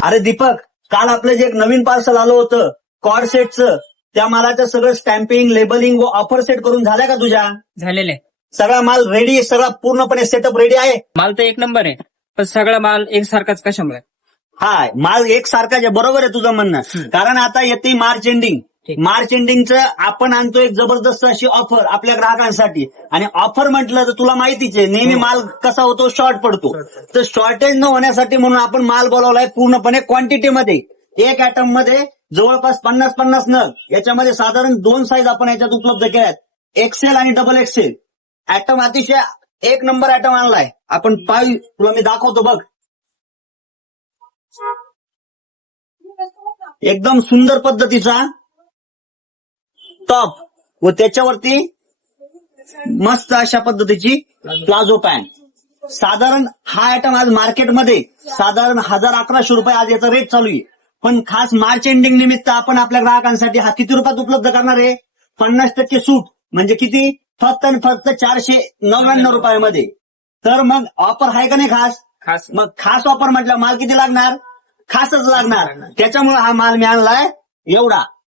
अरे दीपक, काल आपलं जे एक नवीन पार्सल आलं होतं कॉर्ड सेटचं, त्या मालाचं सगळं स्टॅम्पिंग, लेबलिंग व ऑफर सेट करून झाल्या का तुझ्या? झालेले. सगळा माल रेडी, सगळा पूर्णपणे सेटअप रेडी आहे? माल तर एक नंबर आहे, पण सगळा माल एकसारखाच कशामुळे? हा, माल एकसारखाच आहे. बरोबर आहे तुझं म्हणणं. कारण आता येते मार्च एंडिंग. ठीक. मार्च एंडिंगचं आपण आणतो एक जबरदस्त अशी ऑफर आपल्या ग्राहकांसाठी. आणि ऑफर म्हटलं तर तुला माहितीच आहे, नेहमी माल कसा होतो, शॉर्ट पडतो. तर शॉर्टेज न होण्यासाठी म्हणून आपण माल बोलावलाय पूर्णपणे क्वांटिटीमध्ये. एक आयटम मध्ये जवळपास 50-50 नग. याच्यामध्ये साधारण 2 साईज आपण याच्यात उपलब्ध केल्यात, एक्सेल आणि डबल एक्सेल. आयटम अतिशय एक नंबर आयटम आणलाय आपण. तुला मी दाखवतो बघ. एकदम सुंदर पद्धतीचा टॉप व त्याच्यावरती मस्त अशा पद्धतीची प्लाझो पॅन्ट. साधारण हा आयटम आज मार्केटमध्ये साधारण 1000-1100 रुपये आज याचा रेट चालू आहे. पण खास मार्च एंडिंग निमित्त आपण आपल्या ग्राहकांसाठी हा किती रुपयात उपलब्ध करणार आहे? 50% सूट. म्हणजे किती? फक्त आणि फक्त 499 रुपयामध्ये. तर मग ऑफर आहे का नाही खास? खास. मग खास ऑफर म्हटलं माल किती लागणार? खासच लागणार. त्याच्यामुळे हा माल मी आणलाय एवढा.